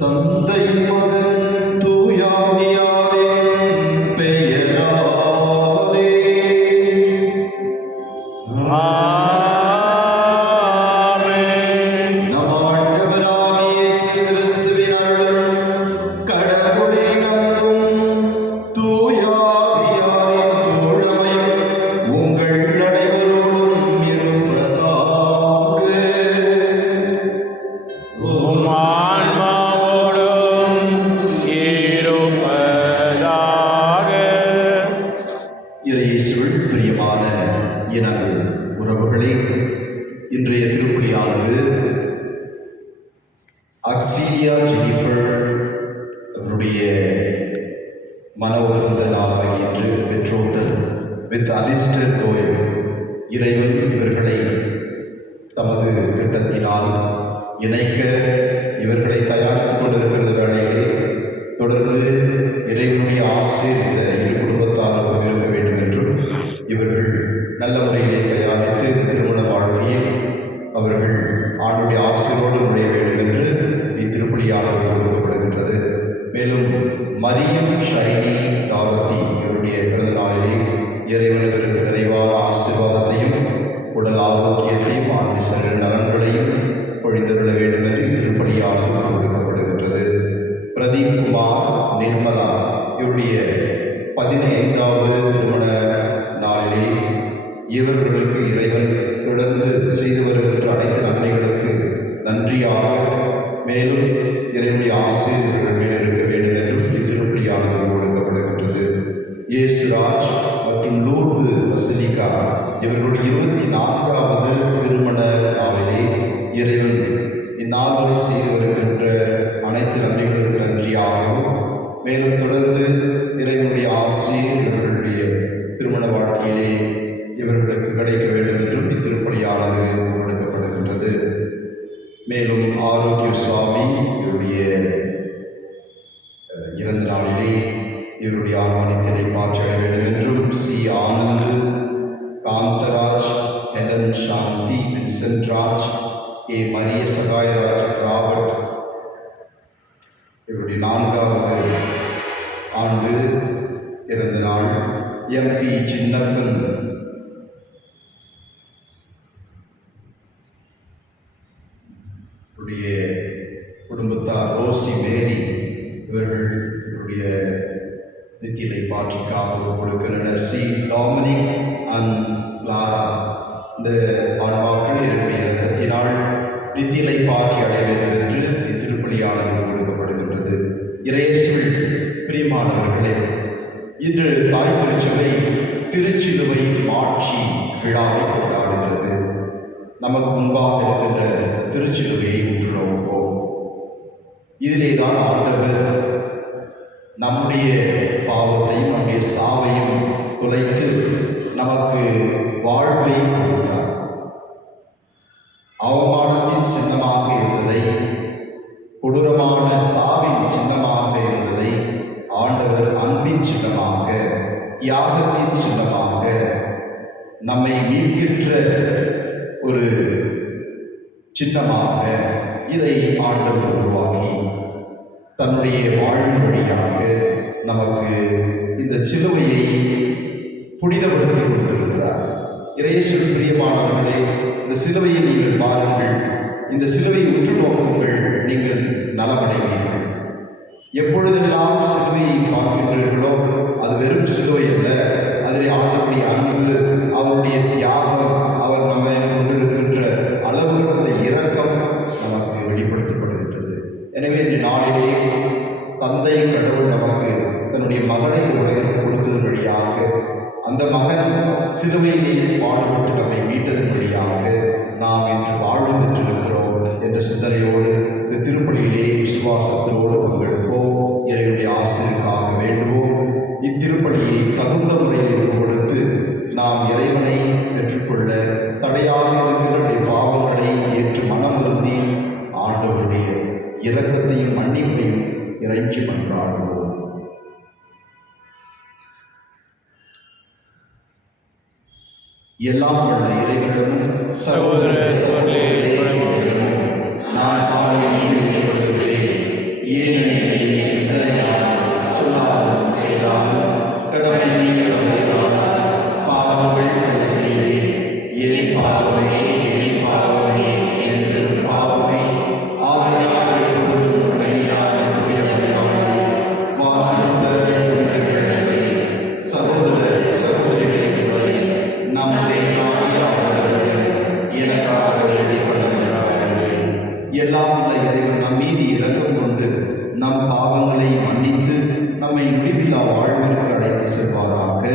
தந்தை மகன் தூயாவியாரின் பெயராலே ஆமென். நம் ஆண்டவராகிய இயேசு கிறிஸ்துவின் அருளும் கடவுளின் அன்பும் தூயாவியாரின் தோழமையும் உங்கள் அனைவரோடும் இருப்பதாக. இயேசுவில் பிரியமான எனது உறவுகளே, இன்றைய திருப்பலியானது அக்ஸீலியா ஜெனிஃபர் அவருடைய மன உணர்ந்த நாளாகி இன்று பெற்றோர்கள் with Alistair Doyle. இறைவன் இவர்களை தமது திட்டத்தினால் இணைக்க இவர்களை தயாரித்துக் கொண்டிருக்கிற வேளையிலே தொடர்ந்து இறைவனுடைய ஆசை இந்த இரு குடும்பத்தாருக்கும் இருக்க வேண்டும் என்றும் இவர்கள் நல்ல முறையிலே தயாரித்து இந்த திருமண வாழ்க்கையில் அவர்கள் ஆண்டுடைய ஆசையோடு நுழைய வேண்டும் என்று இத்திருப்பலியாளர்கள் கொடுக்கப்படுகின்றது. மேலும் மரியம் ஷைனி தாவத்தி இவருடைய பிறந்த நாளிலே இறைவன் இவருக்கு நிறைவான ஆசீர்வாதத்தையும் உடல் ஆரோக்கியத்தையும் ஆன்மீக நலன்களையும் பொழிந்தருள வேண்டும் என்று இத்திருப்பலியாளர்கள் கொடுக்கப்படுகின்றது. பிரதீப் குமார் நிர்மலா இவருடைய 15வது திருமண நாளிலே இவர்களுக்கு இறைவன் தொடர்ந்து செய்து வருகின்ற அனைத்து நன்மைகளுக்கு நன்றியாக மேலும் இறைவனுடைய ஆசீர்வாதங்கள் மேல் இருக்க வேண்டும் என்றும் இத்திருப்பலியானது கொடுக்கப்படுகின்றது. இயேசுராஜ் மற்றும் லூர்து பசிலிகா இவர்களுடைய 24வது திருமண நாளிலே இறைவன் இந்நாள் வரை செய்து வருகின்ற அனைத்து நன்மைகளுக்கு நன்றியாகவும் மேலும் தொடர்ந்து இறைவனுடைய ஆசீர் இவர்களுடைய திருமண வாழ்க்கையிலே இவர்களுக்கு கிடைக்க வேண்டும் என்றும் இத்திருப்பலியானது கொடுக்கப்படுகின்றது. மேலும் ஆரோக்கிய சுவாமி இவருடைய இறந்த நாளிலே இவருடைய ஆன்மீகத்தினை மாற்றிட வேண்டும் என்றும் சி ஆனந்த், காந்தராஜ், ஹெலன் சாந்தி, வின்சென்ட் ராஜ், ஏ மரிய சகாயராஜ், ராபர்ட் இவருடைய 4வது ஆண்டு இறந்த நாள். எம்பி சின்னப்பன் குடும்பத்தார் ரோசி மேரி இவர்களுடைய நித்தியலை பாற்றிக்காக கொடுக்கின்றனர். சி டாமினிக் அண்ட் லாரா இந்த ஆன்மாக்கள் என்னுடைய இரக்கத்தினால் நித்தியலை பாற்றி அடைய வேண்டும் என்று இத்திருப்பலியானது கொடுக்கப்படுகின்றது. இறையேசுவில் பிரியமானவர்களே, இன்று தாய் திருச்சபை திருச்சிலுவை மாட்சி விழாவை கொண்டாடுகிறது. நமக்கு முன்பாக இருக்கின்ற திருச்சிலுவையை உற்று நோக்குவோம். இதிலே தான் ஆண்டவர் நம்முடைய பாவத்தையும் நம்முடைய சாவையும் குலைத்து நமக்கு வாழ்வை கொடுத்தார். அவமானத்தின் சின்னமாக இருந்ததை, கொடூரமான சாவின் சின்னமாக இருந்ததை ஆண்டவர் அன்பின் சின்னமாக, தியாகத்தின் சின்னமாக நம்மை மீட்கின்ற ஒரு சின்னமாக இதை ஆண்டவர் உருவாக்கி தன்னுடைய வாழ்வின் வழியாக நமக்கு இந்த சிலுவையை புனிதப்படுத்தி கொடுத்திருக்கிறார். இறையேசுவில் பிரியமானவர்களே, இந்த சிலுவையை நீங்கள் பாருங்கள், இந்த சிலுவையை உற்று நோக்குங்கள், நீங்கள் நலமடைவீர்கள். எப்பொழுதெல்லாம் சிலுவையை பார்க்கின்றீர்களோ அது வெறும் சிலுவை அல்ல, அதில் ஆண்டவருடைய அன்பு, அவருடைய தியாகம், அவர் நம்மை கொண்டிருக்கின்ற அளவு கடந்த இரக்கம் நமக்கு வெளிப்படுத்தப்படுகின்றது. எனவே இந்த நாளிலே தந்தை கடவுள் நமக்கு தன்னுடைய மகனை இந்த உலகிற்கு கொடுத்ததன் வழியாக, அந்த மகன் சிலுவையிலே பாடுபட்டு நம்மை மீட்டதன் வழியாக நாம் இன்று வாழ்வு பெற்றிருக்கிறோம் என்ற சிந்தனையோடு இந்த திருப்பலியிலே விசுவாசத்தோடு பங்கெடுப்போம். இறைவனுடைய ஆசிரியருக்காக வேண்டுவோம். இத்திருப்பலியை தகுந்த முறையில் கொடுத்து நாம் இறைவனை பெற்றுக்கொள்ள தடையாக இருக்கின்ற பாவங்களை ஏற்று மனம் வருந்தி ஆண்டவருடைய இரக்கத்தையும் மன்னிப்பையும் இறைஞ்சி மன்றாடுவோம். எல்லாம் உள்ள இறைவனிடமும் சகோதர சகோதரிகளிடமும் நான் பாவங்களை ஏற்றுக்கொள்கிறேன். ஏனெனில் சிந்தனையால், சொல்லாலும் செயலாலும் கடமையை தவறினாலும் பாவங்கள் பல செய்தேன். என் பாவமே என் பாவமே என்று பாவமே ஆகையால் எப்பொழுதும் தனியான துயரடையாமல் வாழ்ந்த உணர்வுகளை சகோதர சகோதரிகளை நம் தேவனாகிய ஆண்டவர்கள் எனக்காக வேண்டிக் கொள்கிறார்கள். எல்லாம் உள்ள இறைவன் நம் மீது இரக்கம் கொண்டு நம் பாவங்களை மன்னித்து நம்மை முடிவில்லா வாழ்விற்கு அழைத்து செல்வாராக.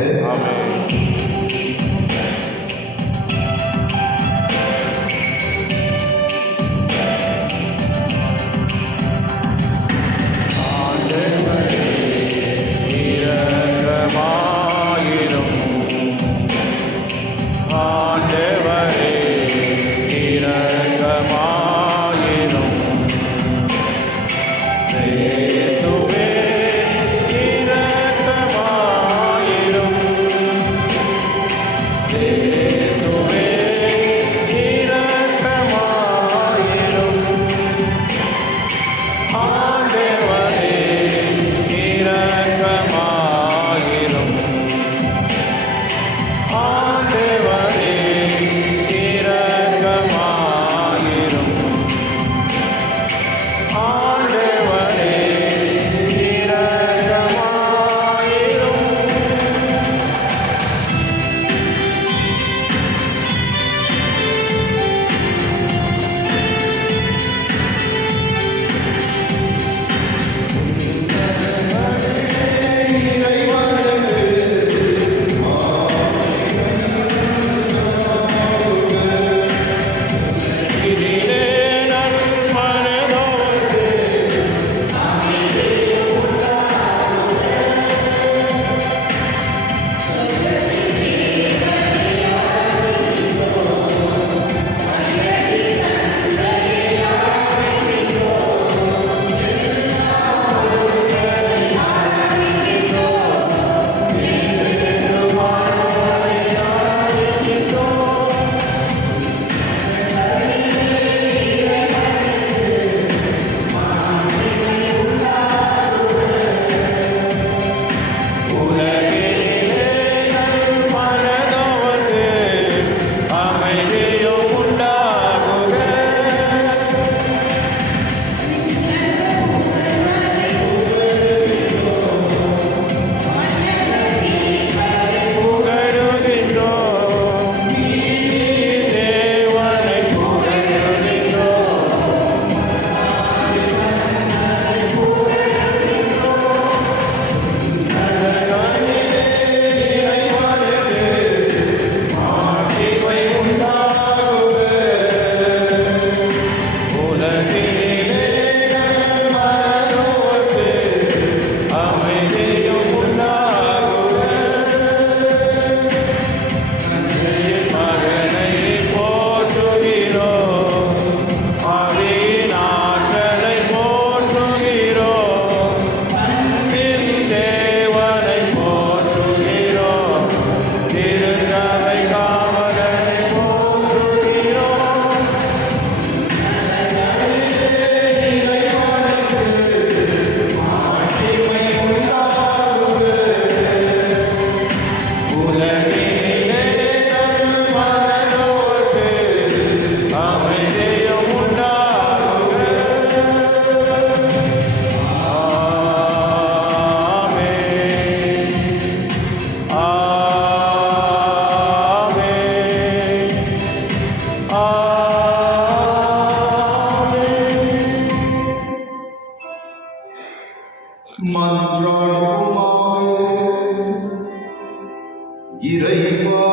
இறைவா,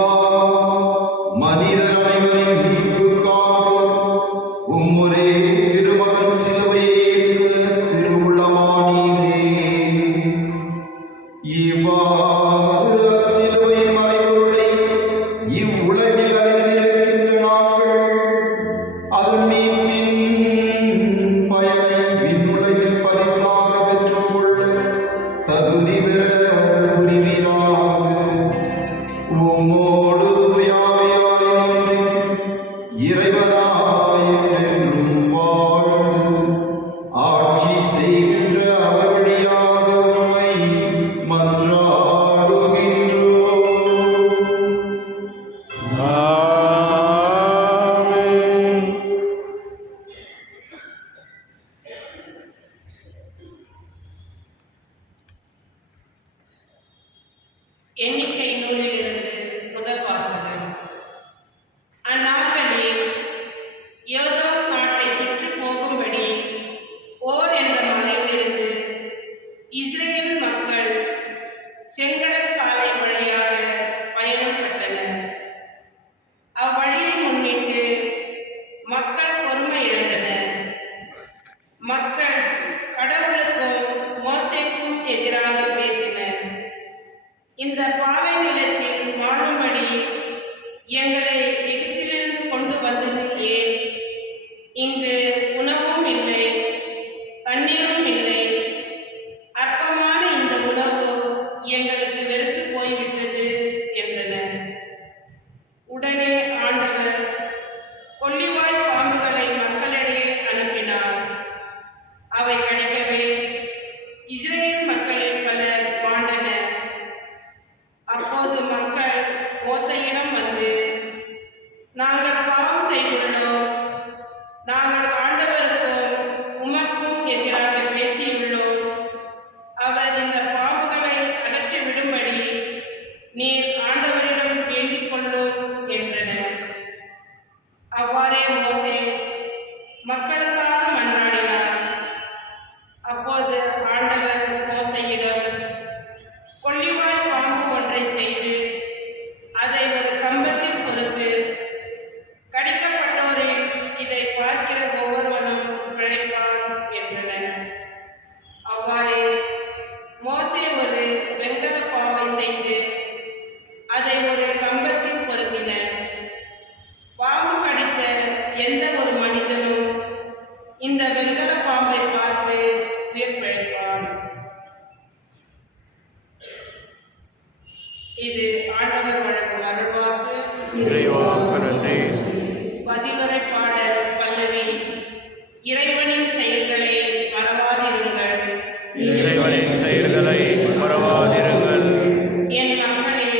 மனிதர் அனைவரின் மீட்புக்காக உம்முடைய திருமகன் சிலுவையை ஏற்க திருவுளமானீரே. இவ்வாறு அச்சிலுவையின் மறைபொருளை இவ்வுலகில் அறிந்திருக்கின்ற நாங்கள் அதன் மீட்பின் பயனை விண்ணுலகில் பரிசாக பெற்றுக்கொள்ள தகுதி பெற புரிவீராக. உம்மோடு தூயாவியாரின் இறைவனாய் என்றென்றும் வாழ்ந்து ஆட்சி செய்கின்ற அவர் வழியாக உம்மை மன்றாடுகின்றோம். ஆமென். எண்ணிக்கை நூலிலிருந்து முதல் வாசகம். அந்நாட்களில் யோர்தான் நாட்டை சுற்றி போகும்படி ஓர் என்ற மலையிலிருந்து இஸ்ரேல் மக்கள் செங்கடல் சாலை வழியாக பயணப்பட்டனர். அவ்வழியை முன்னிட்டு மக்கள் பொறுமை இழந்தனர். மக்கள் கடவுளுக்கும் மோசேக்கும் எதிராக பேசினர். இந்த பாலை நிலத்தில் வாழும்படி எங்களை எகிப்திலிருந்து கொண்டு வந்தது ஏன்? இங்கு உணவும் இல்லை, தண்ணீரும் இல்லை. அற்பமான இந்த உணவு எங்களுக்கு வெறுத்து போய்விட்டது என்றனர். உடனே ஆண்டவர் கொள்ளிவாய் பாம்புகளை மக்களிடையே அனுப்பினார். அவை கடிக்கவே இஸ்ரேல் மக்களில் பலர் மாண்டனர். அப்போது மக்கள் மோசேயிடம் வந்து, நாங்கள் பாவம் செய்துள்ளோம், நாங்கள் ஆண்டவருக்கும் உமக்கும் எதிராக பேசியுள்ளோம். அவர் இந்த பாம்புகளை அகற்றி விடும்படி நீர் ஆண்டவரிடம் வேண்டிக் கொள்ளும் என்றனர். அவ்வாறே மோசே மக்களுக்காக மன்றாடினார். அப்போது ஆண்டவர் மோசேயிடம், கொள்ளிவாய் பாம்பு ஒன்றை செய்து அதை ஒரு கம்பத்தில் பொறுத்து கடிக்கப்பட்டோரில் இதை பார்க்கிற ஒவ்வொருவனும் பிழைப்பான் என்றனர். அவ்வாறே மோசே ஒரு வெண்கல பாம்பை செய்து அதை ஒரு கம்பத்தில் பொருத்தினர். பாம்பு கடித்த எந்த ஒரு மனிதனும் இந்த வெண்கல பாம்பை பார்த்து உயிர் பிழைப்பான். இது ஆண்டவர் வழங்கும் அருள்வாக்கு. இறைவாக்கு நன்றி. பதிலுரை பாடல் பல்லவி. இறைவனின் செயல்களை மறவாதிருங்கள். இறைவனின் செயல்களை மறவாதிருங்கள். என் மக்களே,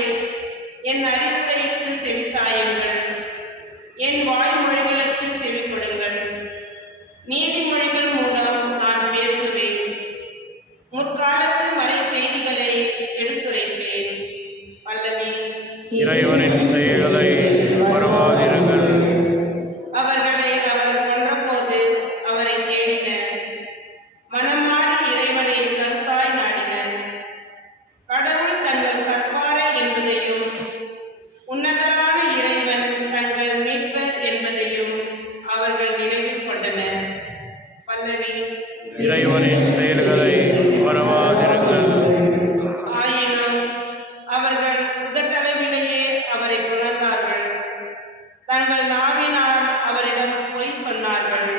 என் அறிவுரைக்கு செவிசாயுங்கள், என் வாய்மொழிகளுக்கு செவி கொடுங்கள். நீதிமொழிகள் மூலம் நான் பேசுவேன், முற்காலத்து மறை செய்திகளை எடுத்துரைப்பேன். பல்லவி. இறைவனின் செயல்களை மறவாதிருங்கள். அவர்களை அவர் கொன்றபோது அவரை தேடினர். மனமாறி இறைவனை கருத்தாய் நாடினர். கடவுள் தங்கள் கற்பாரை என்பதையும் உன்னதரான இறைவன் தங்கள் மீட்பர் என்பதையும் அவர்கள் நினைவில் கொண்டனர். பல்லவி. இறைவனின் செயல்களை மறவாதிருங்கள். ஆயினும் அவர்கள் உதட்டளவிலேயே அவரை புணர்ந்தார்கள். தங்கள் நாவினால் அவரிடம் பொய் சொன்னார்கள்.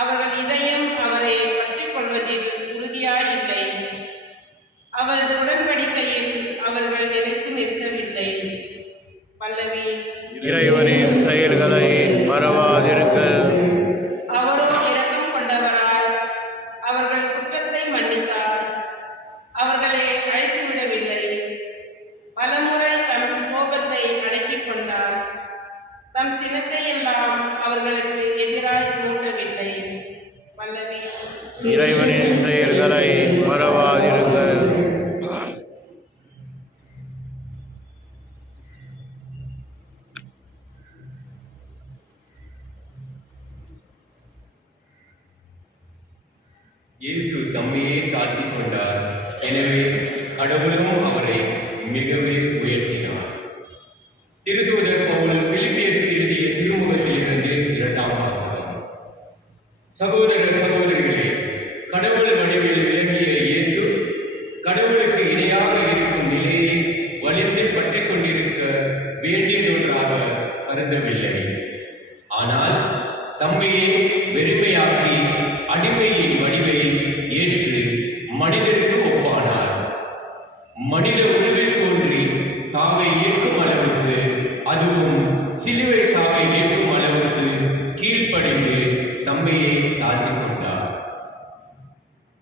அவர்கள் இதயம் அவரை பற்றிக் கொள்வதில் உறுதியாயில்லை. அவரது உடன்படிக்கையில் அவர்கள் நிலைத்து நிற்கவில்லை. பல்லவி. இறைவனின் செயல்களை மறவாதிருங்கள். அவரோ இரக்கம் கொண்டவராய் அவர்கள் குற்றத்தை மன்னித்தார். அவர்களை அழைத்து விடவில்லை. பலமுறை கோபத்தை அடக்கிக் கொண்டார். தம் சினத்தை எல்லாம் அவர்களுக்கு எதிராய் மூட்டவில்லை. வல்லமை இறைவனின் செயல்களை மறவாதிருங்கள். இயேசு தம்மையே தாழ்த்திக் கொண்டார். எனவே கடவுளும் அவரை மிகவே உயர்த்தினார். திருத்தூதர் பவுல் பிலிப்பியருக்கு எழுதிய திருமுகத்திலிருந்து 2ஆம் வாசகம். சகோதர சகோதரிகளே, கடவுள் வடிவில் விளங்கிய இயேசு கடவுளுக்கு இணையாக இருக்கும் நிலையை வலிந்து பற்றிக் கொண்டிருக்க வேண்டியதொன்றாக கருதவில்லை. ஆனால் தம்மையே வெறுமையாக்கி அடிமையின் வடிவை ஏற்று மனிதருக்கு ஒப்பானார். மனித உருவில் தோன்றி தாமை ஏற்கும் அளவுக்கு, அதுவும் சிலுவை சாவை ஏற்கும் அளவுக்கு கீழ்ப்படிந்து தம்மையை தாழ்த்திக் கொண்டார்.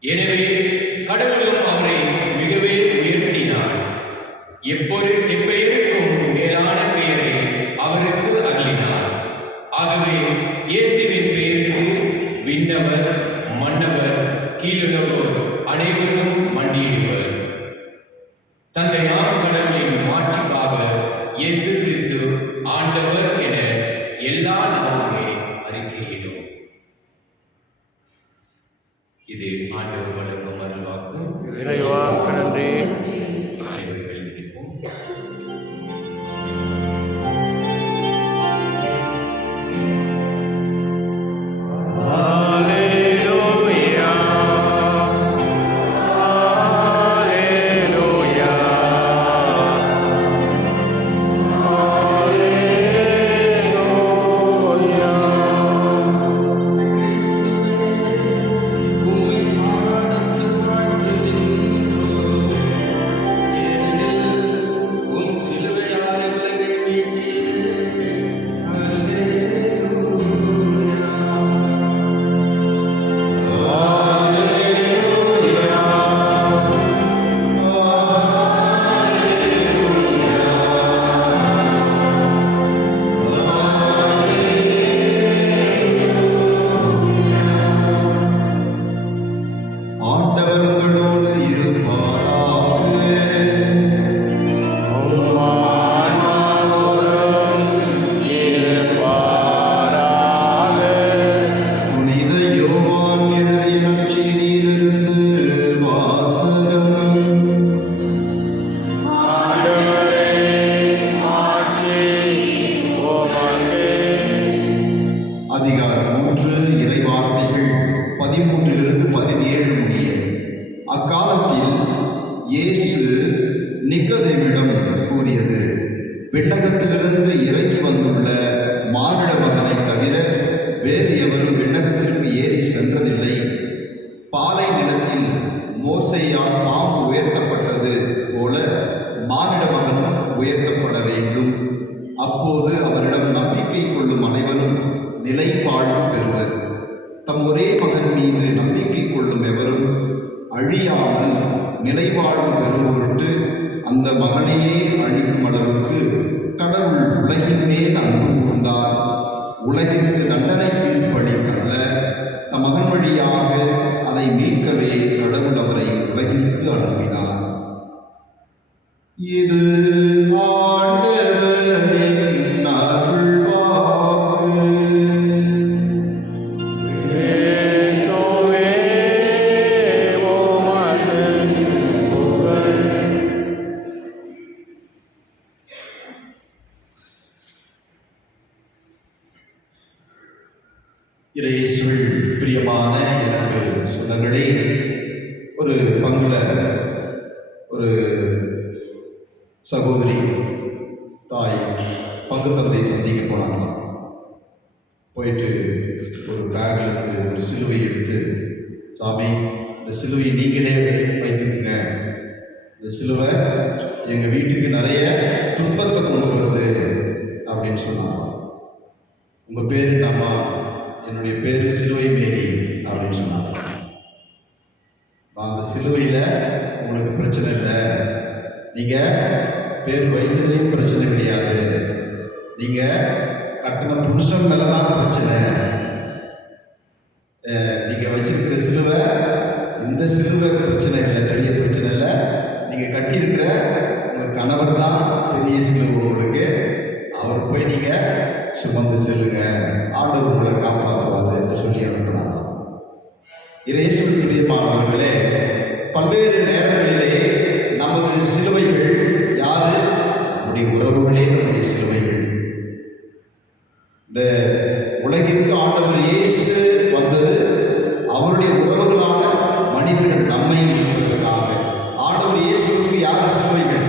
எனவே கடவுளும் அவரை மிகவே உயர்த்தினார். எப்பெயருக்கும் மேலான பெயரை அவருக்கு அருளினார். ஆகவே இயேசுவின் பெயருக்கு விண்ணவர், மன்னவர், கீழுலகோர் அனைவரும் மண்டியிடுவர். தந்தையாம் கடவுளின் மாட்சிக்காக இயேசு கிறிஸ்து ஆண்டவர் என எல்லா நாளுமே அறிக்கையிடும். இது ஆண்டவர் வழங்கும் அருள்வாக்கு. இறைவாக்கு நன்றி. அனைவரும் எழுந்திருப்போம். Alleluia. Alleluia. ஆண்டவர் உங்களோடு இருப்பாராக. புனித யோவான் எழுதிய நற்செய்தியிலிருந்து வாசகம். அதிகாரம் 3, இறை வார்த்தைகள் 13 17 முடிய. அக்காலத்தில் இயேசு நிக்கோதேமிடம் கூறியது, விண்ணகத்திலிருந்து இறங்கி வந்துள்ள மானிட மகனை தவிர வேறு எவரும் விண்ணகத்திற்கு ஏறி சென்றதில்லை. பாலை நிலத்தில் மோசேயால் பாம்பு உயர்த்தப்பட்டது போல மானிட மகனும் உயர்த்தப்பட வேண்டும். அப்போது அவரிடம் நம்பிக்கை கொள்ளும் அனைவரும் நிலை வாழ்வு பெறுவர். தம் ஒரே மகன் மீது நம்பிக்கை கொள்ளும் எவரும் அழியாமல் நிலைவாழ்வு பெறும் பொருட்டு அந்த மகனையே அழிக்கும் அளவுக்கு கடவுள் உலகின் மேல் அன்பு கூர்ந்தார். உலகிற்கு தண்டனை தீர்ப்பளிக்கல்ல, தம் மகன் வழியாக அதை மீட்கவே கடவுள் அவரை உலகிற்கு அனுப்பினார். இது ஆண்டவரின் அருள்வாக்கு. இயேசுவில் பிரியமான எனக்கு சொந்தங்களே, ஒரு பங்குல ஒரு சகோதரி தாய் பங்கு தந்தை சந்திக்க போனாங்க. போயிட்டு ஒரு பேக்ல இருந்து ஒரு சிலுவை எடுத்து, சாமி இந்த சிலுவை நீங்களே வைத்துக்குங்க, இந்த சிலுவை எங்கள் வீட்டுக்கு நிறைய துன்பத்தை கொண்டு வருது அப்படின்னு சொன்னாங்க. உங்கள் பேர் என்னம்மா? என்னுடைய பேர் சிலுவை மேரி அப்படின்னு சொன்னாங்க. அந்த சிலுவையில் உங்களுக்கு பிரச்சனை இல்லை, நீங்கள் பேர் வைத்ததுலேயும் பிரச்சனை கிடையாது. நீங்கள் கட்டின புருஷன் மேலே தான் பிரச்சனை. நீங்கள் வச்சிருக்கிற சிலுவை, இந்த சிலுவை பிரச்சனை இல்லை, பெரிய பிரச்சனை இல்லை. நீங்கள் கட்டியிருக்கிற உங்கள் கணவர் தான் பெரிய சிலுவை உங்களுக்கு. அவர் போய் நீங்கள் சுமந்து செல்லுங்க, ஆண்டவர் உங்களை காப்பாற்றுவார் என்று சொல்லி அனுப்பினாங்க. இயேசுவின் பிரியமானவர்களே, பல்வேறு நேரங்களிலே நமது சிலுவைகள் யாரு? நம்முடைய உறவுகளே நம்முடைய சிலுவைகள். இந்த உலகிற்கு ஆண்டவர் இயேசு வந்தது அவருடைய உறவுகளான மனிதர்கள் நம்மை மீட்பதற்காக. ஆண்டவர் இயேசுவுக்கு யார் சிலுவைகள்?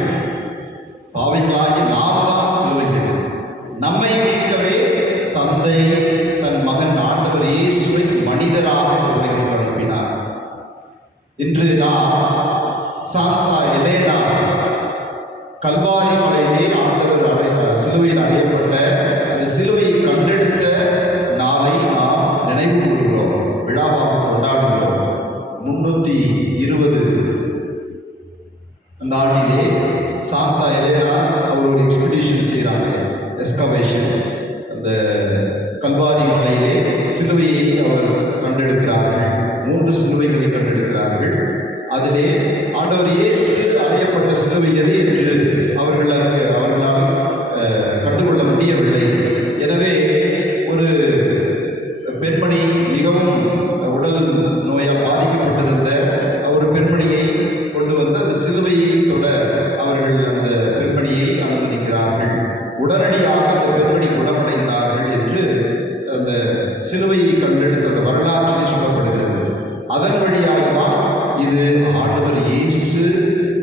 பாவிகளாகி நாம் தான் சிலுவைகள். நம்மை மீட்கவே தந்தை தன் மகன் ஆண்டவர் இயேசுவை மனிதராக உலகிற்கு அனுப்பினார். இன்று நாம் சாந்தா எலேனா கல்வாரி மலையிலே ஆண்டவர் சிலுவையில் அறையப்பட்ட அந்த சிலுவையை கண்டெடுத்த நாளை நாம் நினைவு கூறுகிறோம், விழாவாக கொண்டாடுகிறோம். 320 அந்த ஆண்டிலே சாந்தா எலேனா அவர் ஒரு எக்ஸ்பெடிஷன் செய்கிறாங்க, எஸ்கவேஷன். அந்த கல்வாரி மலையிலே சிலுவையை அவர் கண்டெடுக்கிறார்கள். 3 சிலுவைகளை கண்டெடுக்கிறார்கள். அதிலே ஆண்டவர் இயேசு அறியப்பட்ட சிலுவை எது என்று அவர்களால் கண்டுகொள்ள முடியவில்லை. எனவே ஒரு பெண்மணி மிகவும் உடல் நோயால் பாதிக்கப்பட்டிருந்த ஒரு பெண்மணியை கொண்டு வந்து அந்த சிலுவையை தொட அவர்கள் அந்த பெண்மணியை அனுமதிக்கிறார்கள். உடனடியாக அந்த பெண்மணி குணமடைந்தார்கள் என்று அந்த சிலுவையை கண்டெடுத்த அந்த வரலாற்றில் சொல்லப்படுகிறது. அதன் வழியாக தான் இது ஆண்டவர் இயேசு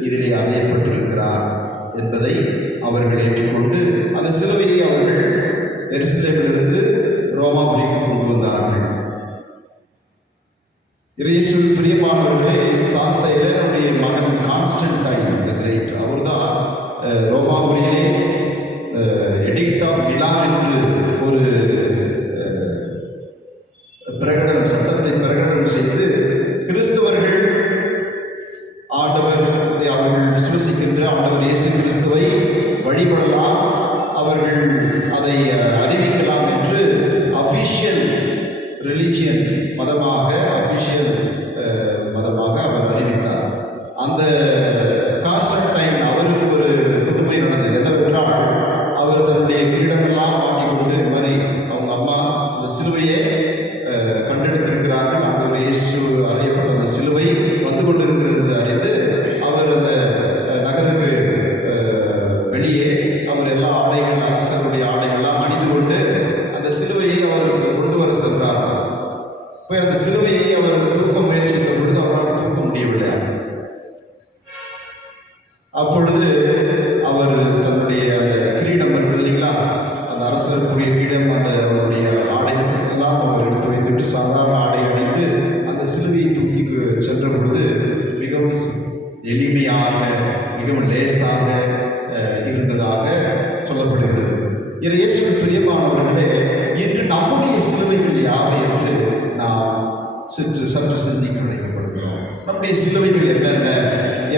இதிலே அறையப்பட்டிருக்கிறார் என்பதை அவர்கள் ஏற்றுக்கொண்டு அந்த சிலுவையை அவர்கள் எருசலேமிலிருந்து ரோமாபுரிக்கு கொண்டு வந்தார்கள். இயேசுவின் பிரியமானவர்களே, சாந்த எலேனாவுடைய மகன் கான்ஸ்டன்டைன் தி கிரேட், அவர் தான் ரோமாபுரியிலே எடிக்ட் ஆஃப் மிலான் என்று ஒரு பிரகடனம், சட்டத்தை பிரகடனம் செய்து கிறிஸ்தவர்கள் அவர்கள் விசுவசிக்கின்ற ஆண்டவர் இயேசு கிறிஸ்துவை வழிபடலாம், அவர்கள் அதை அறிவிக்கலாம் என்று அஃபிஷியல் ரிலிஜியன் மதமாக அவர் அறிவித்தார். அந்த கான்ஸ்டன்டைன் அவருக்கு ஒரு புதுமை நடந்தது. என்னவென்றால், அவர் தன்னுடைய கிரீடமெல்லாம் மாட்டிக்கொண்டு இந்த மாதிரி அவங்க அம்மா அந்த சிலுவையை கண்டெடுத்திருக்கிறார்கள், ஆண்டவர் இயேசு அறியப்பட்ட அந்த சிலுவை வந்து கொண்டிருக்கிறது அறிந்து அவர் அந்த நகருக்கு வெளியே அவர் எல்லா ஆடைகள், அரசருடைய ஆடைகள்லாம் அணிந்து கொண்டு அந்த சிலுவையை அவர் கொண்டு வர சென்றார். போய் அந்த சிலுவையை அவர் தூக்க முயற்சித்த பொழுது அவரால் தூக்க முடியவில்லை. அப்பொழுது அவர் தன்னுடைய அந்த கிரீடம் இருக்குது இல்லைங்களா, அந்த அரசருக்குரிய கிரீடம், அந்த அவருடைய ஆடைகள் எல்லாம் அவர் எடுத்து வைத்துவிட்டு சாதாரண ஆடை அணிந்து அந்த சிலுவையை தூக்கி சென்ற பொழுது மிகவும் எளிமையாக, மிகவும் லேசாக இருந்ததாக சொல்லப்படுகிறது. இயேசுவின் பிரியமானவர்களே, இன்று நம்முடைய சிலுவைகள் யாவை என்று நாம் சற்று சிந்திக்க வைக்கப்படுகிறோம். நம்முடைய சிலுவைகள் என்னென்ன?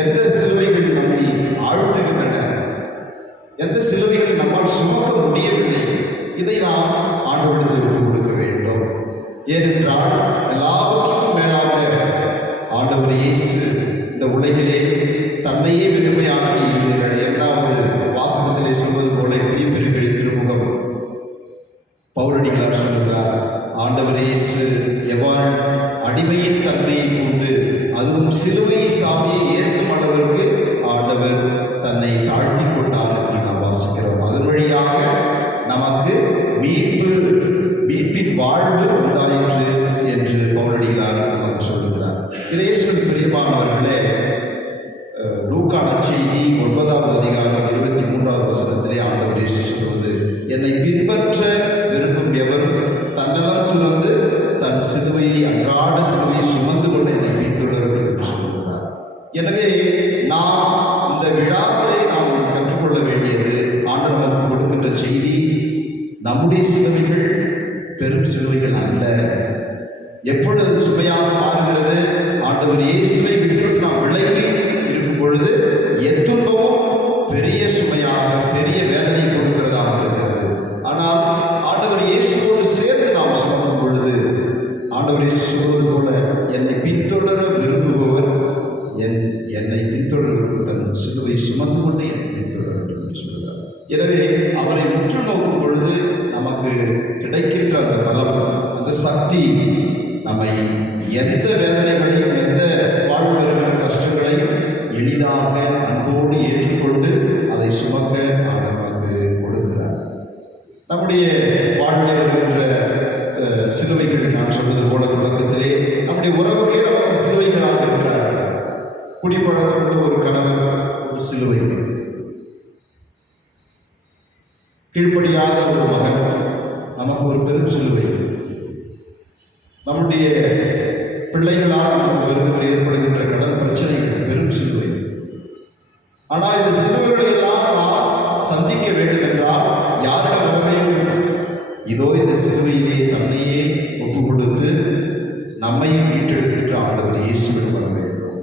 எந்த சிலுவைகள் நம்மை ஆழ்த்துகின்றன? எந்த சிலுவைகள் நம்மால் சுமக்க முடியவில்லை? இதை நாம் ஆண்டவரிடத்தில் ஒப்புக் கொடுக்க வேண்டும். ஏனென்றால் எல்லாவற்றுக்கும் மேலாக ஆண்டவர் இயேசு இந்த உலகிலே தன்னையே வெறுமையாக்கி, 2வது வாசகத்திலே சொல்வது போல பெருக்கெழி திருமுகம் பவுலடிகளார் சொல்லுகிறார், ஆண்டவர் இயேசு எவ்வாறு அடிமையின் தன்மையை கொண்டு அதுவும் சிலுவை சாமியை ஏற்கும் அளவிற்கு ஆண்டவர் தன்னை தாழ்த்தி கொண்டார் என்று நாம் வாசிக்கிறோம். அதன் வழியாக நமக்கு மீட்பின் வாழ்வு உண்டாயிற்று என்று பவுலடிகளார் நமக்கு சொல்லுகிறார். இயேசுவின் பிரியமானவர்களே, லூக்கா நற்செய்தி 9வது அதிகாரம் 23வது வசனத்திலே ஆண்டவர் இயேசு சொல்வது, என்னை பின்பற்ற விரும்பும் எவரும் தன்னலம் துறந்து தன் சிலுவையை, அன்றாட சிலுவையை சுமந்து கொண்டு என்னை பின்தொடரும் என்று சொல்லுகிறார். எனவே நாம் இந்த விழாக்களை நாம் கற்றுக்கொள்ள வேண்டியது, ஆண்டவர் நமக்கு கொடுக்கின்ற செய்தி, நம்முடைய சிலுவைகள் பெரும் சிலுவைகள் அல்ல. எப்பொழுது சுமையாக மாறுகிறது? ஆண்டவர் இயேசுவை விட்டு நாம் விலகி இருக்கும் பொழுது எத்துன்பமும் பெரிய சுமை எனவே அவரை உற்று நோக்கும் பொழுது நமக்கு கிடைக்கின்ற அந்த பலம், அந்த சக்தி நம்மை எந்த வேதனைகளையும், எந்த வாழ்வு வருகிற கஷ்டங்களையும் எளிதாக அன்போடு ஏற்றுக்கொண்டு அதை சுமக்க ஆண்டவர் நமக்கு கொடுக்கிறார். நம்முடைய வாழ்வில் வருகின்ற சிலுவைகள், நான் சொன்னது போல தொடக்கத்திலே நம்முடைய உறவுகளே நமக்கு சிலுவைகளாக இருக்கிறார்கள். குடிப்பழக்கமுள்ள ஒரு கணவர் ஒரு சிலுவை, கீழ்ப்படியாத ஒரு மகன் நமக்கு ஒரு பெரும் சிலுவை, நம்முடைய பிள்ளைகளால் நமக்கு ஏற்படுகின்ற கடன் பிரச்சனைகள் பெரும் சிலுவை. ஆனால் இந்த சிலுவைகளை எல்லாம் நாம் சந்திக்க வேண்டும் என்றால் யாரிடம் வர வேண்டும்? இதோ இந்த சிலுவையிலே தன்னையே ஒப்பு கொடுத்து நம்மையும் மீட்டெடுக்கின்ற ஆண்டவர் இயேசுவிடம் வர வேண்டும்.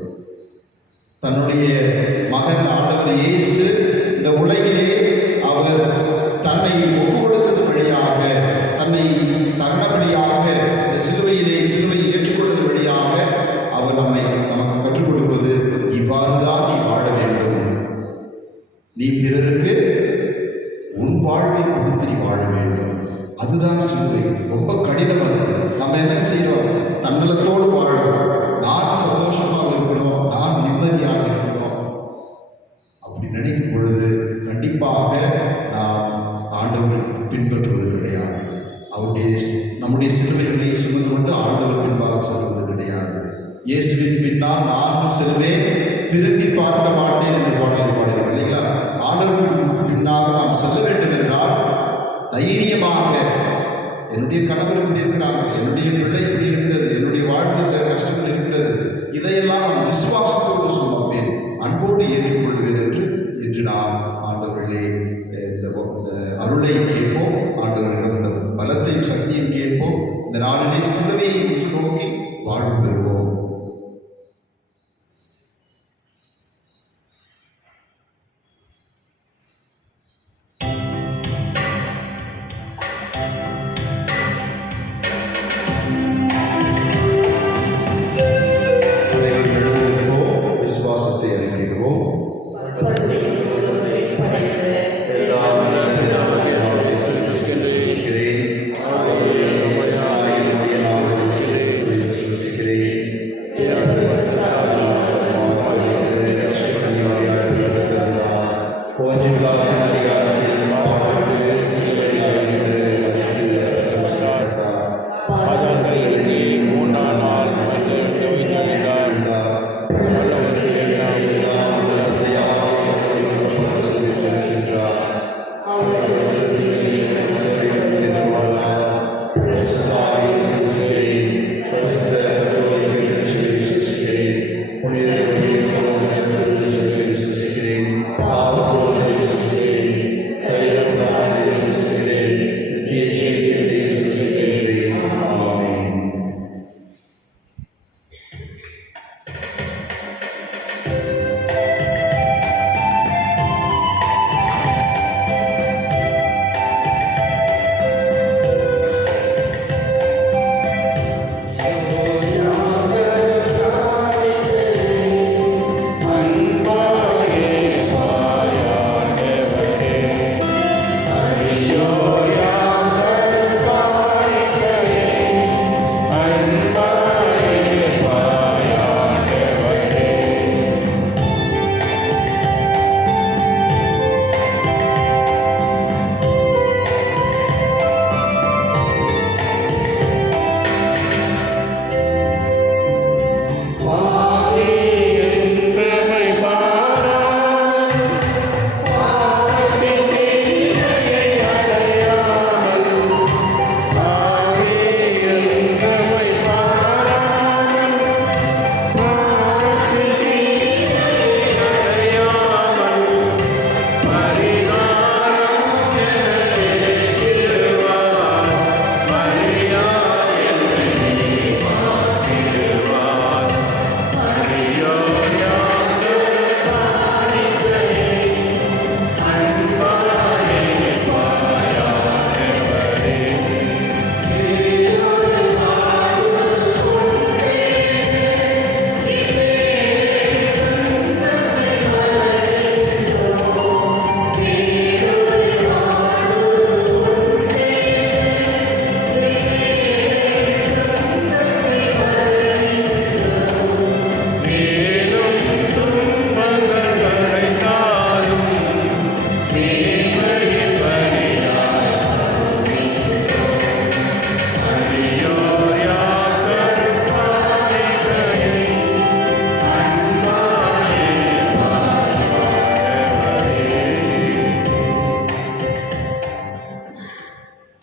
தன்னுடைய மகன் ஆண்டவர் இயேசு இந்த உலகிலே அவர் தன்னை ஒப்பு கொடுத்தது வழியாக, தன்னை தகனபடியாக இந்த சிலுவையை ஏற்றுக்கொண்டது வழியாக அவர் நமக்கு கற்றுக் கொடுப்பது, இவ்வாறுதான் நீ வாழ வேண்டும், நீ பிறருக்கு உன் வாழ்வை கொடுத்து நீ வாழ வேண்டும். அதுதான் சிலுவை. ரொம்ப கடினம் அது. நம்ம என்ன செய்யறோம்? தன்னலத்தோடு வாழணும், நான் சந்தோஷமாக இருக்கணும், நான் நிம்மதியாக இருக்கணும். அப்படி நினைக்கும் பொழுது கண்டிப்பாக நாம் ஆண்டவரை பின்பற்றுவது கிடையாது. நம்முடைய சிலுவைகளை சுமந்து கொண்டு ஆண்டவர் பின்பாக செல்வது கிடையாது. இயேசுவின் பின்னால் நானும் செல்வேன், திரும்பி பார்க்க மாட்டேன் என்று பாடலில் பாடுகிறோம் இல்லைங்களா? ஆண்டவருக்கு பின்னாக நாம் செல்ல வேண்டும் என்றால் தைரியமாக, என்னுடைய கணவர் இப்படி இருக்கிறாங்க, என்னுடைய பிள்ளை இப்படி இருக்கிறது, என்னுடைய வாழ்வில் இந்த கஷ்டங்கள் இருக்கிறது, இதையெல்லாம் நான் விசுவாசத்தோடு சுமப்பேன், அன்போடு ஏற்றுக்கொள்வேன் என்று நாம் ஆண்டவர்களே இந்த அருளை கேட்போம். ஆண்டவர்கள் இந்த பலத்தையும் சக்தியும் கேட்போம். இந்த நாளிலே சிலுவையை உற்று நோக்கி வாழ்வு பெறுவோம். விசுவாசத்தை அறிவிக்கிறோம்.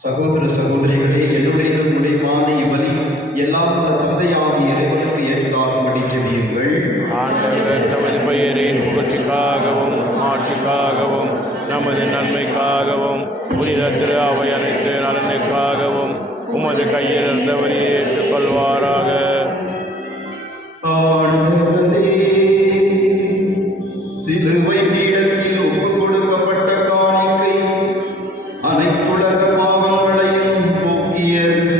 சகோதர சகோதரிகளே, என்னுடையதும் உடையமான இவரை எல்லாம் வல்ல தந்தையாகிய இறைவனுக்கு ஏற்றதாகும்படி ஜெபியுங்கள். ஆண்டவர் தமது பெயரின் புகழ்ச்சிக்காகவும் ஆட்சிக்காகவும் நமது நன்மைக்காகவும் புனித திரு அவை அனைத்து நலனுக்காகவும் உமது கையில் இருந்தவரை ஏற்றுக்கொள்வாராக. ஆண்டவரே, சிலுவை பீடத்தில் ஒப்புக் கொடுக்கப்பட்ட காணிக்கை அனைத்துலக பாவங்களையும் போக்கியது.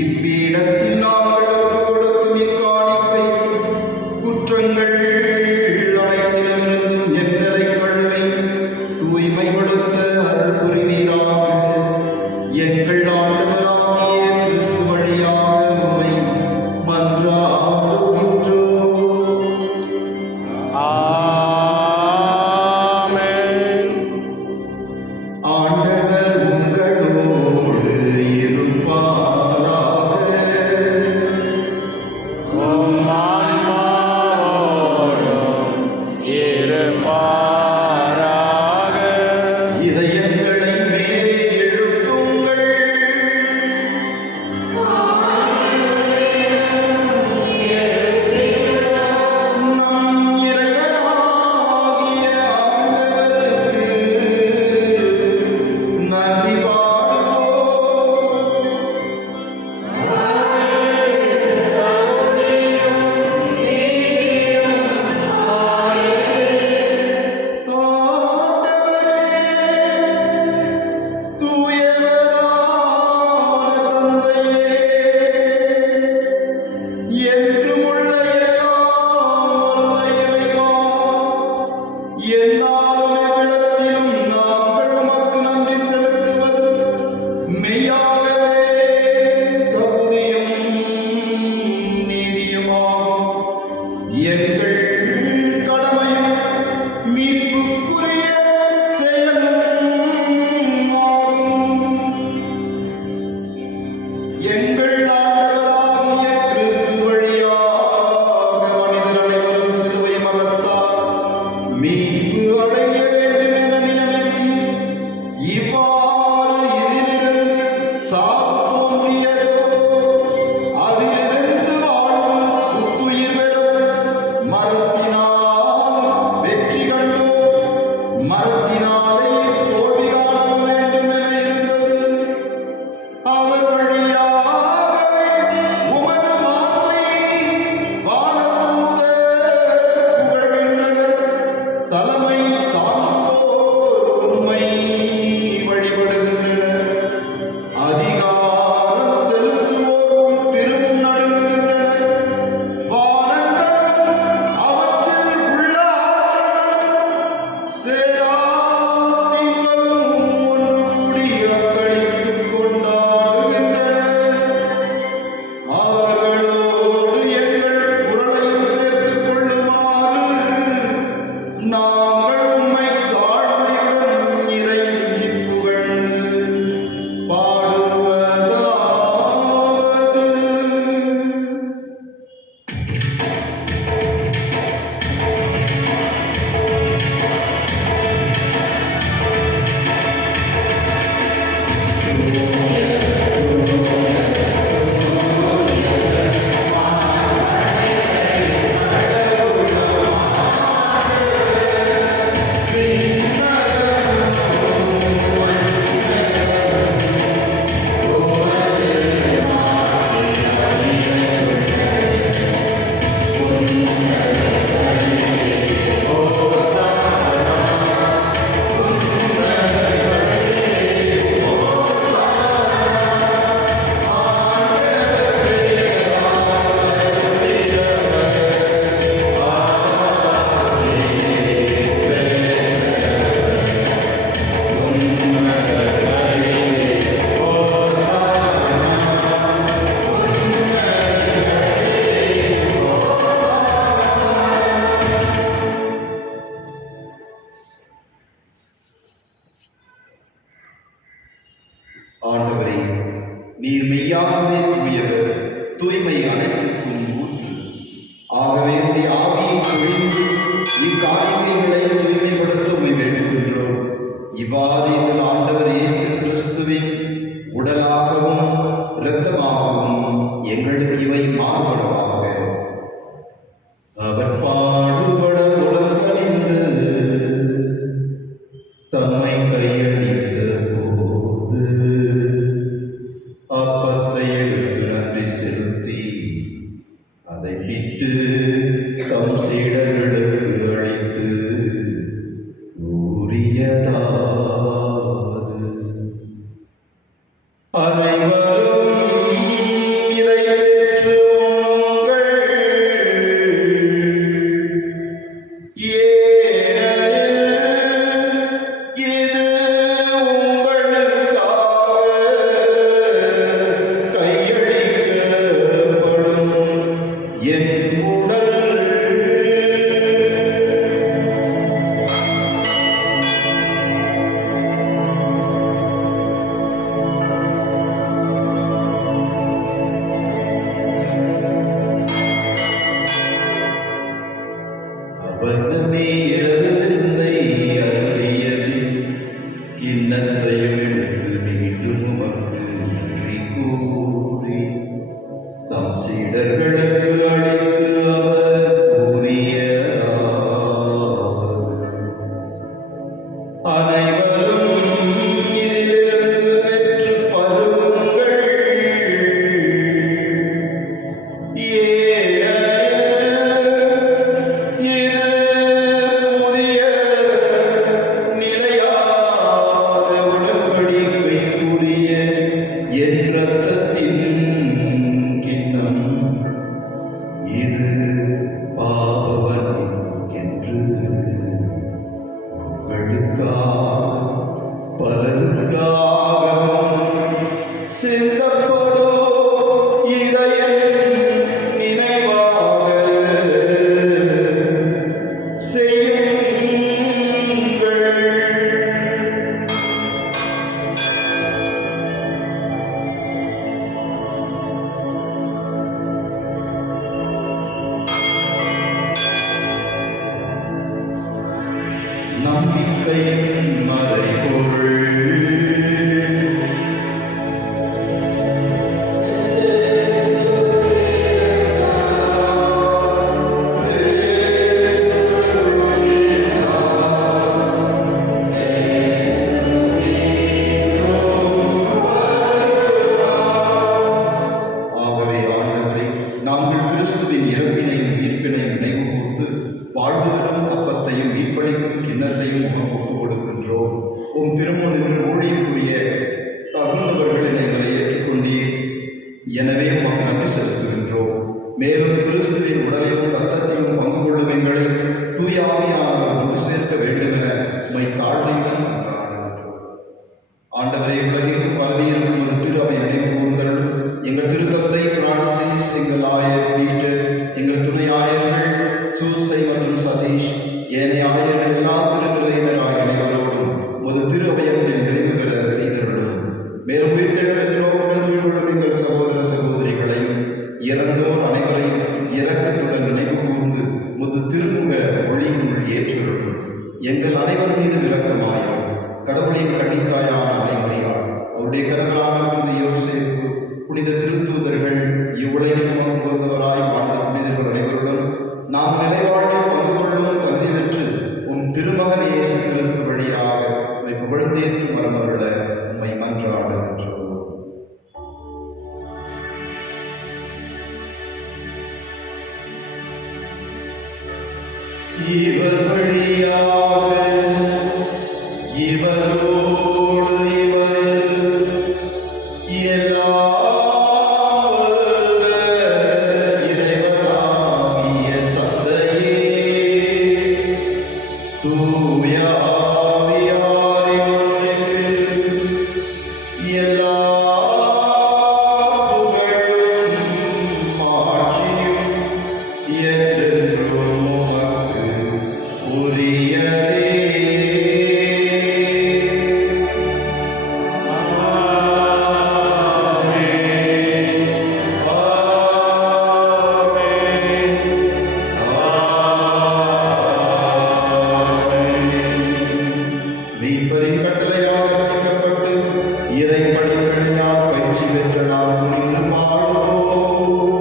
இப்பீடத்தில் நாங்கள் ஒப்புக் கொடுக்கும் இக்காணிக்கை குற்றங்கள் அனைத்திலுமிருந்தும் எங்களை கழுவி தூய்மைப்படுத்த அருள் புரிவீராக. எங்கள் ஆண்டவராகிய கிறிஸ்து வழியாக உம்மை மன்றாடுகின்றோம். ஆமென். ஆண்டவர் உங்களோடு இருப்பாராக. உம் ஆன்மாவோடும் இருப்பாராக. இதயங்களை மேலே எழுப்புங்கள். நம் இறைவனாகிய ஆண்டவருக்கு நன்றி பாடுவோம். எங்கள் கடமையும் மீட்புக்குரிய செயலும் ஆகும். எங்கள் ஆண்டவராகிய கிறிஸ்து வழியாக மனிதர் அனைவரும் சிலுவை மரத்தால் மீட்பு அடைய வேண்டும் என நியமித்து இவ்வாறு இதிலிருந்து சாவு தோன்றியதோ அதிலிருந்து வாழ்வு புத்துயிர் பெறும். மரத்தினால் வெற்றி கண்டோம், மரத்தினாலே தோல்வி காண வேண்டும் என இருந்தது. அவர் வழியாகவே உமது மாண்பை வானதூதர் புகழ்கின்றனர். தலைமை தாங்குவோர் உம்மை வழிபடுகின்றனர். அதிகாரம் செலுத்துவோரும் திருமுன் நடுங்குகின்றனர். வானங்களும் அவற்றில் உள்ள ஆற்றல்களும் சேராபீன்களும் ஒன்று கூடி அக்களித்துக் கொண்டாடுகின்றனர். அவர்களோடு எங்கள் குரலையும் சேர்த்துக் கொள்ளுமாறு நாங்கள் உம்மை தாழ்மையுடன் இறைஞ்சி புகழ்ந்து பாடுவதாவது. ஆண்டவரே, நீர் மெய்யாகவே தூயவர், தூய்மை அனைத்துக்கும் ஊற்று. ஆகவே உடைய ஆவியை பொழிந்து இக்காரியங்களை தூய்மைப்படுத்த உம்மை வேண்டுகின்றோம். இவ்வாறு எங்கள் ஆண்டவர் இயேசு கிறிஸ்துவின் மாறுவனவாக. அவர் பாடுபட உலகணிந்து தம்மை கையளித்த போது அப்பத்தை எடுத்து நன்றி செலுத்தி அதை பிட்டு தம் சீடர்களுக்கு அளித்து கூறியதாவது, அனைவரும் இதை பெற்று உண்ணுங்கள். ஏனெனில் இது உங்களுக்காக கையளிக்கப்படும் என் உடல். வண்ணமே இரவிருந்தை அருந்திய பின் கிண்ணத்தையும் எடுத்து மீண்டும் உமக்கு நன்றி கூறி தம் சீடர்களுக்கு அளித்து அவர் கூறியதாவது, அனைவரும் இதிலிருந்து பெற்று பருகுங்கள். சிந்தப்படும் இதயம் நினைவாக செய்யுங்கள். நம்பிக்கையின் மறைபொருள். ஆகவே ஆண்டவரே, நாங்கள் கிறிஸ்துவின் இறப்பினையும் உயிர்ப்பினையும் நினைவு கூர்ந்து வாழ்வுதலும் அப்பத்தையும் மீட்பளிக்கும் கிண்ணத்தையும் உமக்கு ஒப்புக் கொடுக்கின்றோம். உம் திருமுன் நின்று ஊழியக்கூடிய தகுந்தவர்கள் எங்களை ஏற்றுக்கொண்டீர். எனவே உமக்கு நன்றி செலுத்துகின்றோம். மேலும் கிறிஸ்துவின் உடலையும் இரத்தத்தையும் பங்கு கொள்ளும் எங்களை தூயாவியானவர் ஒன்று சேர்க்க வேண்டும் என உம்மை தாழ்மையுடன் மன்றாடுகின்றோம். ஆண்டவரே, உலகிற்கு பரவியிருக்கும் ஒரு திரு அவை நினைவு கூர்ந்தருளும். எங்கள் திருத்தந்தை பிரான்சிஸ், எங்கள் ஆயர் பீட்டர், எங்கள் துணை ஆயர்கள் சூசை மற்றும் சதீஷ், ஏனைய ஆயர்கள் எல்லா திருநிலையினராக அனைவரோடும் ஒரு திரு அவையத்தில் நிறைவு பெற செய்தருளும். மேலும் உயிர்த்தெழுதல் நோக்குடன் கொள்ளும் எங்கள் சகோதர சகோதரிகளையும் இறந்தோர் அனைவரையும் இரக்கத்துடன் நினைவு கூர்ந்து முது திருமுக ஒளிக்குள் ஏற்றருளும். எங்கள் அனைவர் மீது இரக்கமாயிரும். கடவுளின் கன்னித்தாயான அன்னை மரியாள், அவருடைய கணவரான புனித யோசேப்பு, புனித திருத்தூதர்கள், இவ்வுலகில் நமக்கு உகந்தவராய் வாழ்ந்த புனிதர்கள் அனைவருடன் நாம் நிலைவாழ்வில் பங்கு கொள்ளும் தகுதி பெற்று உன் திருமகன் இயேசு கிறிஸ்து வழியாக உம்மை புகழ்ந்தேற்று மரமருள உம்மை மன்றாடுகின்றோம். இவர் வழியாக இவரோடு இவரில் எல்லாம் வல்ல இறைவனாகிய தந்தையே, தூய ஆவியாரின் ஒன்றிப்பில் எல்லா புகழும் மாட்சியும் என்றென்றும் உமக்கு உரியதே. மீட்பரின் கட்டளையாக கேட்கப்பட்டு இறைப்படிப்பினையால் பயிற்சி பெற்ற நாம் துணிந்து பாடுவோம்.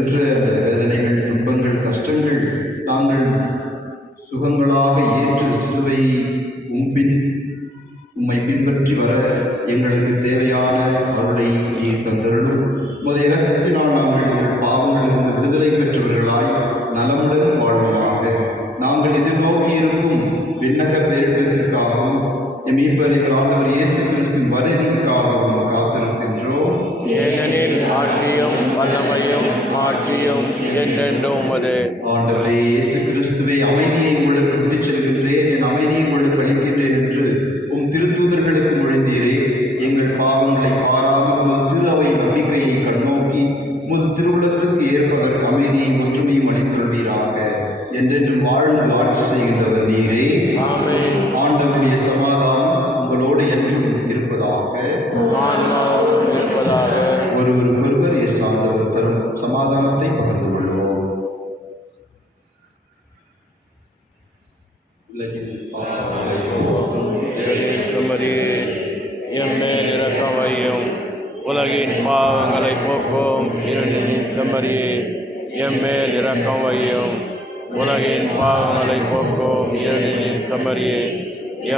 தருகின்ற அந்த வேதனைகள், துன்பங்கள், கஷ்டங்கள் நாங்கள் சுகங்களாக ஏற்று சிலுவை உம்மை பின்பற்றி வர எங்களுக்கு தேவையான அருளை நீர் தந்தருளும். உமது இரக்கத்தினால் நாங்கள் எங்கள் பாவங்களிலிருந்து விடுதலை பெற்றவர்களாய் நலமுடன் வாழ்வதாக. நாங்கள் எதிர்நோக்கி இருக்கும் விண்ணக பேரின்பத்திற்காகவும் மீட்பரின் ஆண்டவர் இயேசு கிறிஸ்துவின் வருகைக்காகவும் காத்திருக்கின்றோம். ஏனெனில் ஆட்சியும் வல்லமையும் மாட்சியும் என்றென்றும் உமது. ஆண்டவரே இயேசு கிறிஸ்துவே, அமைதியை உங்களுக்கு விட்டுச் செல்கின்றேன், என் அமைதியை உங்களுக்கு அளிக்கின்றேன் என்று உம் திருத்தூதர்களுக்கு மொழிந்தீரே. எங்கள் பாவங்களை பாராமல் உமது திரு அவை நம்பிக்கையை கண்ணோக்கி உமது திருவுள்ளத்துக்கு ஏற்பதற்கு அமைதியை ஒற்றுமையும் அளித்தருள்வீராக. என்றென்றும் வாழ்ந்து ஆட்சி செய்கின்றவர் நீரே. ஆமென். ஆண்டவருடைய சமாதானம் உங்களோடு என்றும் இருப்பதாக. ஆன்மாவோடும் இருப்பதாக. ஒருவருக்கொருவர் சார்ந்தவர் தரும் சமாதானத்தை பகிர்ந்து கொள்வோம். சுமரியே, என் மேல் இரக்கம் வையும். உலகின் பாவங்களை போக்கும் இருளின் செம்மறியே, என் மேல் இரக்கம் வையும். உலகின் பாவங்களை போக்கும் இருளின் செம்மறியே,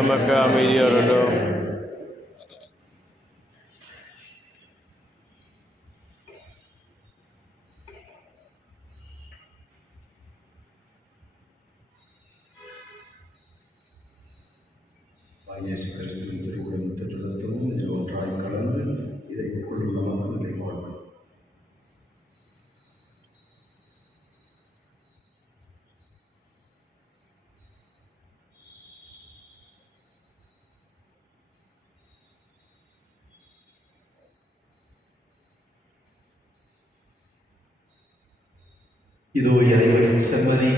எமக்கு அமைதியருளும். இயேசு கிறிஸ்துவின் திருவுடலும் திருரத்தமும் இதில் ஒன்றாய் கலந்து இதை உட்கொள்ளும் நமக்கு நிலை வாழ்க்கை. இதோ இறைவனின் செம்மறி,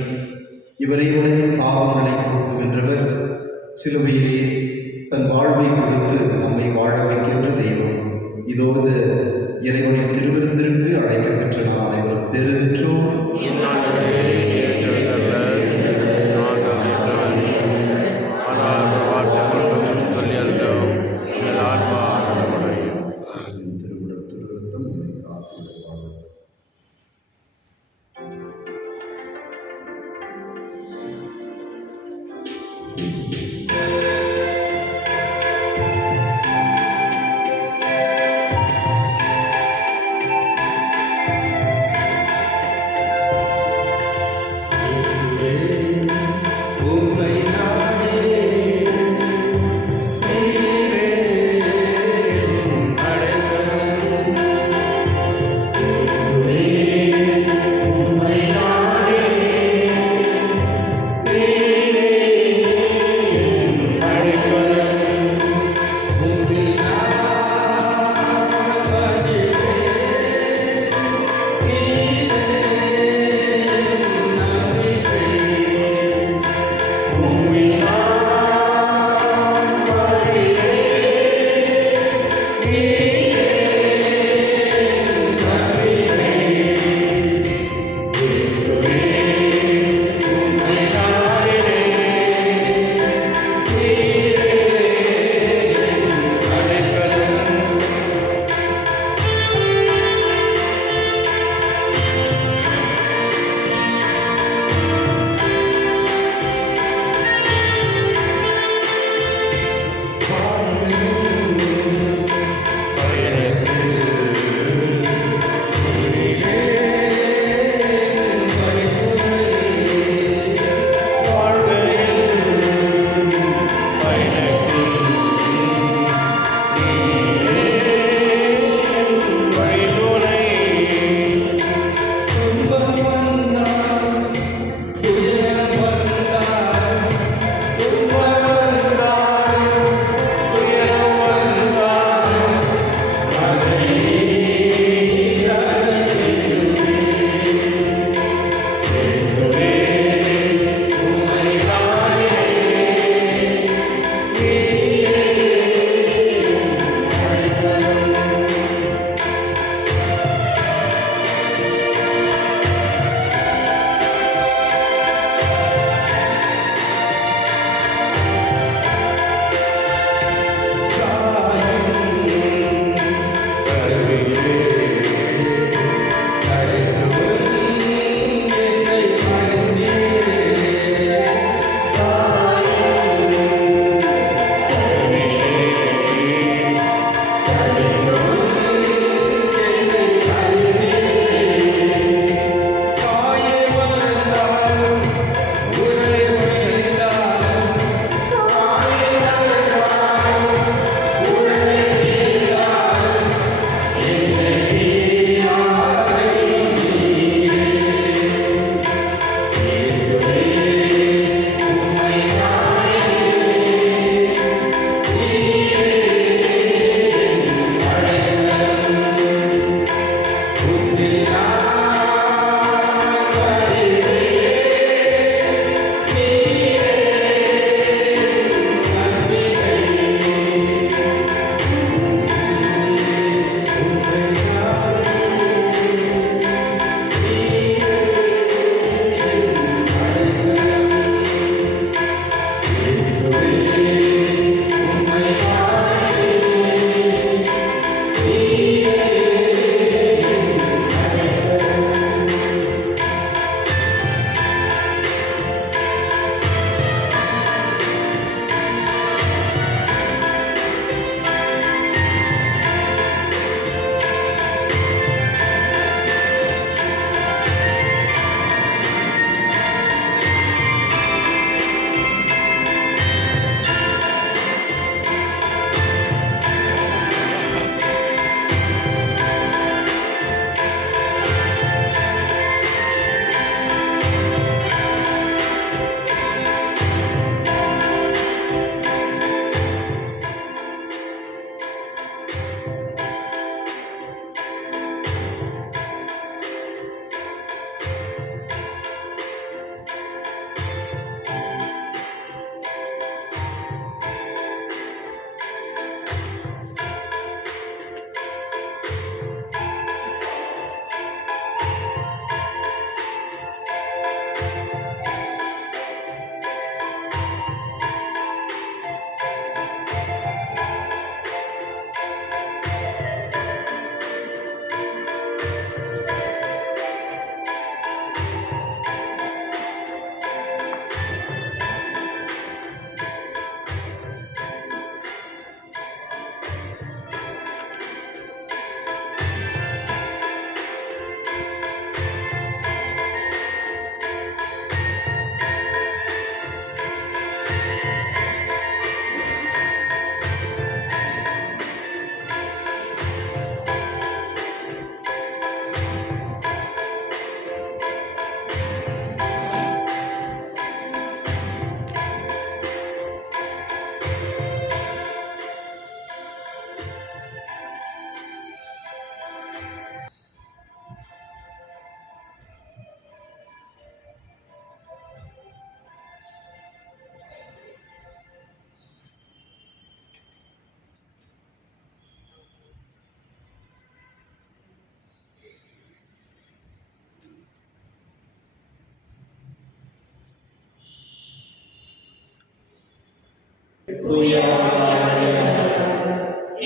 இவரை உலகின் பாவங்களை போக்குகின்றவர். சிலுவையிலே தன் வாழ்வை கொடுத்து நம்மை வாழ வைக்கின்ற தெய்வம். இதோ இந்த இறைவனின் திருவிருந்திற்கு அழைக்கப்பெற்ற நாம் அனைவரும் பெருற்றோர். திருவிழா திருவிருத்தம் காத்து.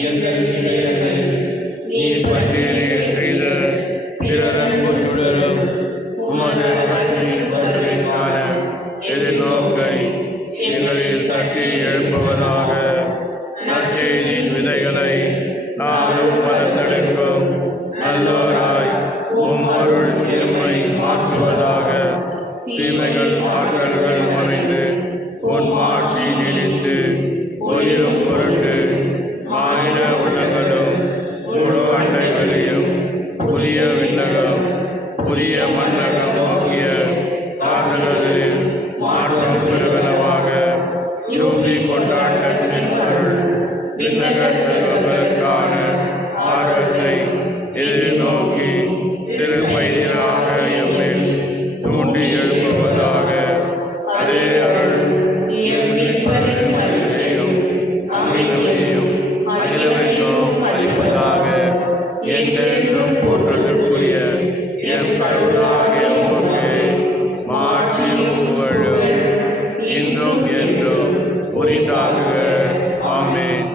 எங்கள் இதயங்களில் நீர் பற்றியே செய்த பிறரன்பு சுடரும் உமது கண்ணின் வருகைக்கான எதிர்நோக்கை எங்களில் தட்டி எழுப்புவதாக. நற்செய்தியின் விதைகளை நாளும் வளர்ந்தெடுக்கும் நல்லோராய் உம் அருள் எம்மை மாற்றுவதாக. தீமைகள் ஆற்றல்கள் மறைந்து உன் ஆட்சி நிலைத்து ஒளிரும் பொருட்டு மாநில உள்ளங்களும் முழு அண்டைகளையும் புதிய விண்ணகம் புதிய மண்ணகம் ஆகிய காரணங்களில் மாற்றம் பெறுவனவாக. யூபி கொண்டாட்டத்தின் அருள் விண்ணக செல்வங்களுக்கான ஆர்வத்தை எதிர்நோக்கி திருப்பயனாக எம்மில் தூண்டி எழுப்புவதாக. அதே அருள் எம் மீட்பரின் மகிழ்ச்சியும் அமைதியையும் அகிலமெங்கும் அளிப்பதாக. என்றென்றும் போற்றுதற்குரிய எம் கடவுளாகிய உமக்கு மாட்சியும் புகழும் இன்றும் என்றும் உரித்தாகுக. ஆமென்.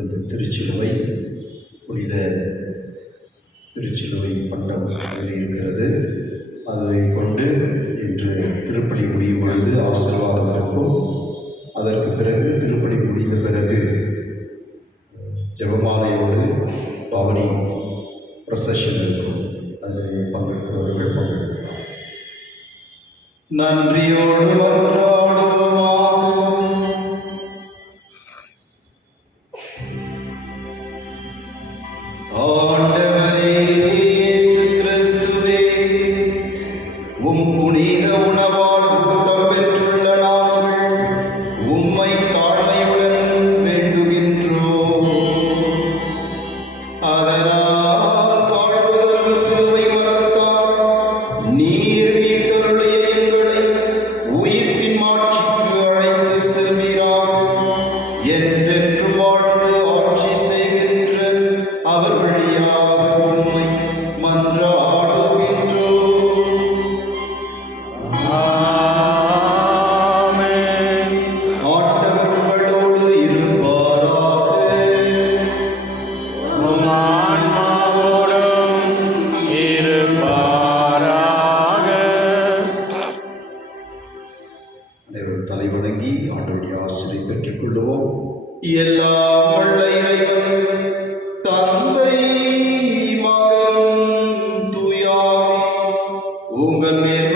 இந்த திருச்சிலுவை புனித திருச்சிலுவை பண்டம் அதில் இருக்கிறது. அதை கொண்டு இன்று திருப்பலி முடியும் பொழுது ஆசீர்வாதம் இருக்கும். அதற்கு பிறகு திருப்பலி முடிந்த பிறகு ஜெபமாலையோடு பவனி ப்ரொசஷன் இருக்கும். அதில் பங்கெடுக்கிறவர்கள் பங்கெடுக்கலாம். நன்றியோடு ஒன்றாடுவோமாக. ஆண்டவரே இயேசு கிறிஸ்துவே, உம் புனித உணவால் ஊட்டம் பெற்றுள்ள நாங்கள் உம்மை தாழ்மையுடன் வேண்டுகின்றோம். அதனால் வாழ்வுதரும் சிலுவை மரத்தால் நீர் மீட்டருளிய எங்களை உயிர்ப்பின் மாட்சிக்கு அழைத்து செல்வீராக. என்றென்று வாழ்ந்து ஆட்சி செய்கின்ற அவர் வழியாக உம்மை மன்றாடுகின்றோம். ஆமென். ஆண்டவர் உங்களோடு இருப்பாராக. உம் ஆன்மாவோடும் இருப்பாராக. அனைவரும் தலை வணங்கி ஆண்டவருடைய ஆசிரியை பெற்றுக் கொள்வோம். எல்லாம் வல்ல இறைவன் தந்தை மகன் தூயாவி உங்கள் மேல்